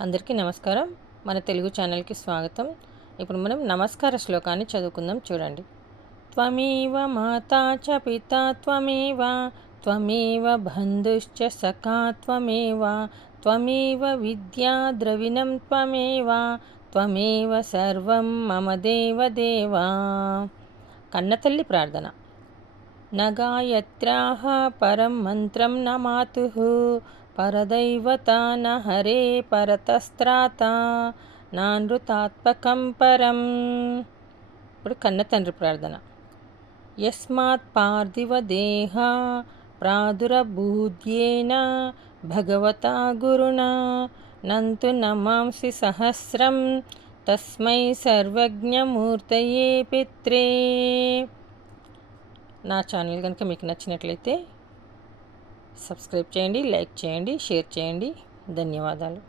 అందరికీ నమస్కారం. మన తెలుగు ఛానల్కి స్వాగతం. ఇప్పుడు మనం నమస్కార శ్లోకాన్ని చదువుకుందాం చూడండి. త్వమేవ మాతా చ పితా త్వమేవ త్వమేవ బంధుశ్చ సఖా త్వమేవ త్వమేవ విద్యా ద్రవిణం త్వమేవ త్వమేవ సర్వం మమ దేవదేవా కన్నతల్లి ప్రార్థన. నగాయత్రాः పరం మంత్రం న మాతుः పరదైవతాన హరే పరతస్త్రాత నానృతాత్మకం పరం. ఇప్పుడు కన్న తండ్రి ప్రార్థన. యస్మాత్ పార్థివ దేహ ప్రాదురభూద్యేన భగవతా గురుణా నంతు నమాంసి సహస్రం తస్మై సర్వజ్ఞమూర్తయే పిత్రే. నా ఛానల్ కనుక మీకు నచ్చినట్లయితే సబ్స్క్రైబ్ చేయండి లైక్ చేయండి షేర్ చేయండి. ధన్యవాదాలు.